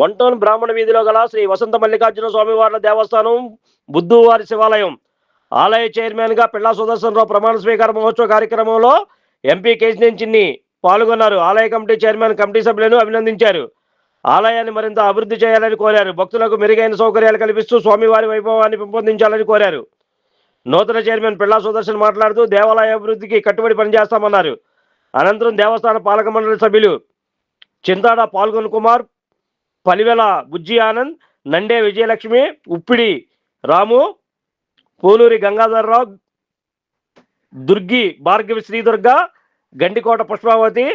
One town బ్రాహ్మణ వీధిలో గల శ్రీ వసంత మల్లికార్జున స్వామివార్ల దేవస్థానం బుద్ధువారి శివాలయం. ఆలయ చైర్మన్గా పిల్లా సుదర్శనరావు ప్రమాణ స్వీకార మహోత్సవ కార్యక్రమంలో ఎంపీ కేసినేని చిన్ని పాల్గొన్నారు. ఆలయ కమిటీ చైర్మన్ కమిటీ సభ్యులను అభినందించారు. ఆలయాన్ని మరింత అభివృద్ధి చేయాలని కోరారు. భక్తులకు మెరుగైన సౌకర్యాలు కల్పిస్తూ స్వామివారి వైభవాన్ని పెంపొందించాలని కోరారు. నూతన చైర్మన్ పిల్లా సుదర్శన్ మాట్లాడుతూ దేవాలయ అభివృద్ధికి కట్టుబడి పనిచేస్తామన్నారు. అనంతరం దేవస్థాన పాలక మండలి సభ్యులు చింతాడ పాల్గొన్ కుమార్ పలివెల బుజ్జి ఆనంద్ నండే విజయలక్ష్మి ఉప్పిడి రాము పోలూరి గంగాధరరావు దుర్గి భార్గవి శ్రీదుర్గ గండికోట పుష్పావతి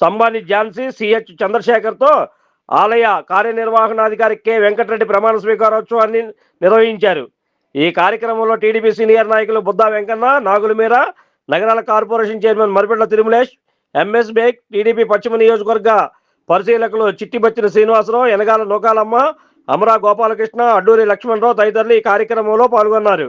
సంబాని ఝాన్సీ సిహెచ్ చంద్రశేఖర్తో ఆలయ కార్యనిర్వహణాధికారి కె వెంకటరెడ్డి ప్రమాణ స్వీకారోత్సవాన్ని నిర్వహించారు. ఈ కార్యక్రమంలో టీడీపీ సీనియర్ నాయకులు Buddha Venkanna Nagulameera Nagarala corporation chairman Maripetla Tirumalesh MS Baig TDP పశ్చిమ నియోజకవర్గ పరిశీలకులు చిట్టిబచ్చిన శ్రీనివాసరావు ఎనగాల నూకాలమ్మ అమరా గోపాలకృష్ణ అడ్డూరి లక్ష్మణరావు తదితరులు ఈ కార్యక్రమంలో పాల్గొన్నారు.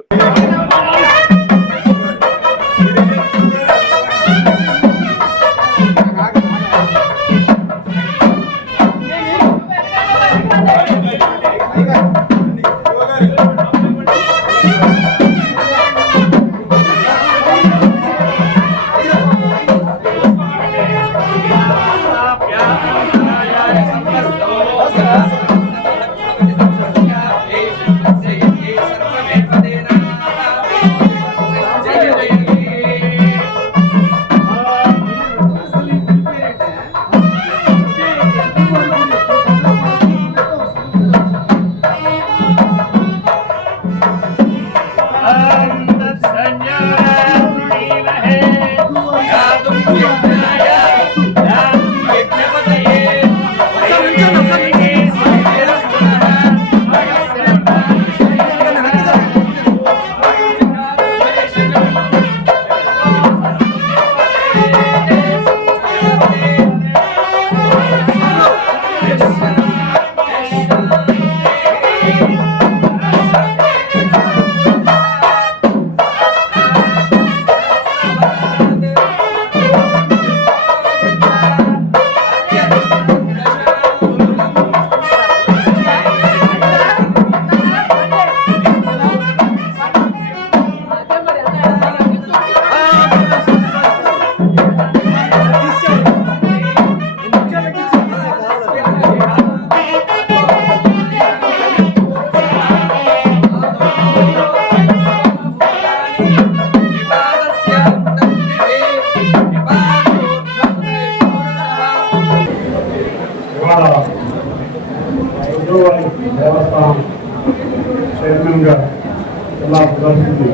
ప్రదర్శించి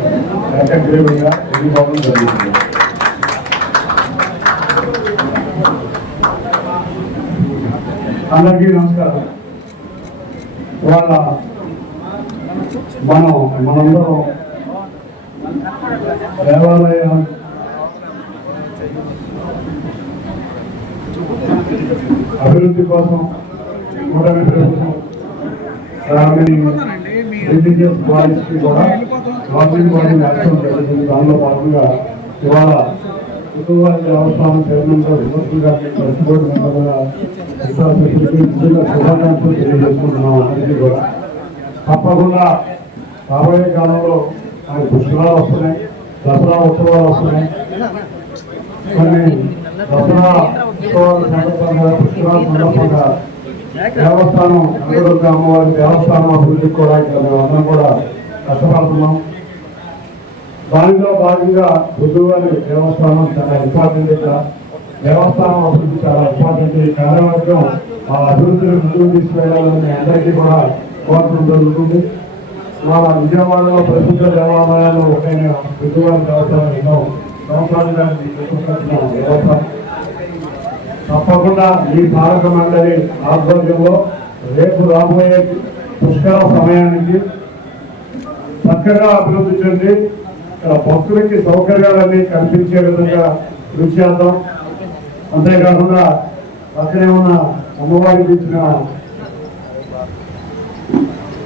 ఏకగ్రీవంగా ఎన్నుకోవడం జరుగుతుంది అందరికీ నమస్కారం. ఇవాళ మనం మనందరం దేవాలయ అభివృద్ధి కోసం కూటమి ప్రభుత్వం రిలీజియస్ బాయ్స్కి కూడా గవర్నమెంట్ బాడీ యాక్షన్ జరిగింది. దానిలో భాగంగా ఇవాళ కుటుంబాల వ్యవస్థానం చైర్మన్గా విమర్శలు గారిని ట్రస్ట్ బోర్డు మెంబర్గా మిగతా శుభాకాంక్షలు తెలియజేసుకుంటున్నాం అందరికీ కూడా. తప్పకుండా రాబోయే కాలంలో మనకి పుష్కరాలు వస్తున్నాయి దసరా ఉత్సవాలు వస్తున్నాయి. కొన్ని దసరా ఉత్సవాల సందర్భంగా పుష్కరాల సందర్భంగా దేవస్థానం అమ్మవారి దేవస్థానం అభివృద్ధికి కూడా ఇక్కడ మేమందరం కూడా కష్టపడుతున్నాం. దానిలో భాగంగా బుద్ధువారి దేవస్థానం చాలా ఇంపార్టెంట్ ఇక్కడ దేవస్థానం అభివృద్ధి చాలా ఇంపార్టెంట్ ఈ కార్యవర్గం ఆ అభివృద్ధిని ముందుకు తీసుకెళ్ళాలని అందరికీ కూడా కోరడం జరుగుతుంది మన విజయవాడలో ప్రసిద్ధ దేవాలయాలు ఒకైన బుద్ధువారి దేవస్థానం ఎన్నో సంవత్సరాలుగా దేవస్థానం. తప్పకుండా ఈ పాలక మండలి ఆధ్వర్యంలో రేపు రాబోయే పుష్కర సమయానికి చక్కగా అభివృద్ధి చెంది భక్తులకి సౌకర్యాలన్నీ కల్పించే విధంగా కృషి చేద్దాం. అంతేకాకుండా పక్కనే ఉన్న అమ్మవారికి ఇచ్చిన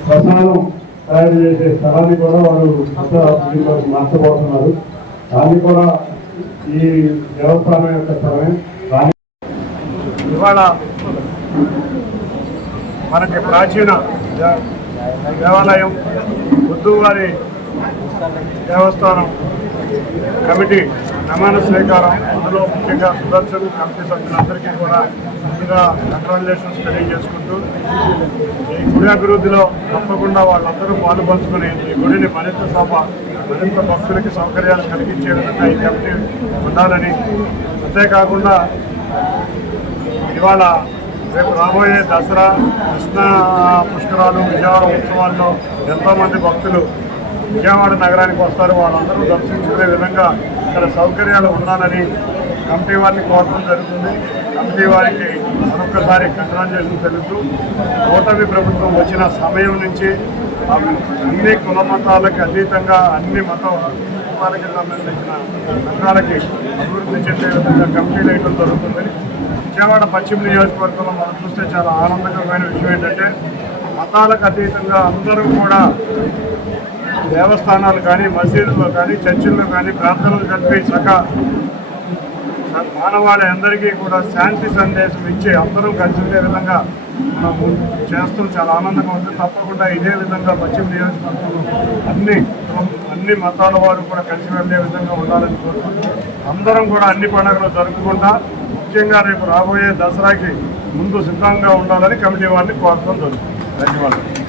ప్రసాదం తయారు చేసే స్థలాన్ని కూడా వారు మార్చబోతున్నారు. దాన్ని కూడా ఈ దేవస్థానం యొక్క స్థలమే. దాని ఇవాళ మనకి ప్రాచీన దేవాలయం దేవాలయం బుద్ధువారి దేవస్థానం కమిటీ ప్రమాణ స్వీకారం అందులో ముఖ్యంగా సుదర్శన్ కమిటీ సభ్యులందరికీ కూడా ముందుగా కంగ్రాచులేషన్స్ తెలియజేసుకుంటూ ఈ గుడి అభివృద్ధిలో తప్పకుండా వాళ్ళందరూ పాలు ఈ గుడిని మరింత సభ మరింత భక్తులకి సౌకర్యాలు కలిగించే విధంగా ఈ కమిటీ ఉండాలని. అంతేకాకుండా ఇవాళ రేపు రాబోయే దసరా కృష్ణ పుష్కరాలు విజయవాడ ఉత్సవాల్లో ఎంతోమంది భక్తులు విజయవాడ నగరానికి వస్తారు. వాళ్ళందరూ దర్శించుకునే విధంగా ఇక్కడ సౌకర్యాలు ఉన్నానని కమిటీ వారిని కోరడం జరుగుతుంది. కమిటీ వారికి మరొకసారి కంగ్రాచులేషన్ తెలుపుతూ కూటమి ప్రభుత్వం వచ్చిన సమయం నుంచి అన్ని కుల మతాలకు అతీతంగా అన్ని మత మతాలకి సంబంధించిన రంగాలకి అభివృద్ధి చెందే విధంగా కమిటీ వేయడం జరుగుతుంది. విజయవాడ పశ్చిమ నియోజకవర్గంలో మనం చూస్తే చాలా ఆనందకరమైన విషయం ఏంటంటే మతాలకు అతీతంగా అందరూ కూడా దేవస్థానాలు కానీ మసీదుల్లో కానీ చర్చిల్లో కానీ ప్రార్థనలు జరిపి సక మానవాళి అందరికీ కూడా శాంతి సందేశం ఇచ్చి అందరూ కలిసి ఉండే విధంగా మనము చేస్తూ చాలా ఆనందంగా ఉంది తప్పకుండా ఇదే విధంగా పశ్చిమ నియోజకవర్గంలో అన్ని అన్ని మతాల వారు కూడా కలిసి వెళ్ళే విధంగా ఉండాలని కోరుకుంటున్నాం. అందరం కూడా అన్ని పండుగలు జరుపుకుంటా ముఖ్యంగా రేపు రాబోయే దసరాకి ముందు సిద్ధంగా ఉండాలని కమిటీ వారిని కోరడం జరుగుతుంది. ధన్యవాదాలు.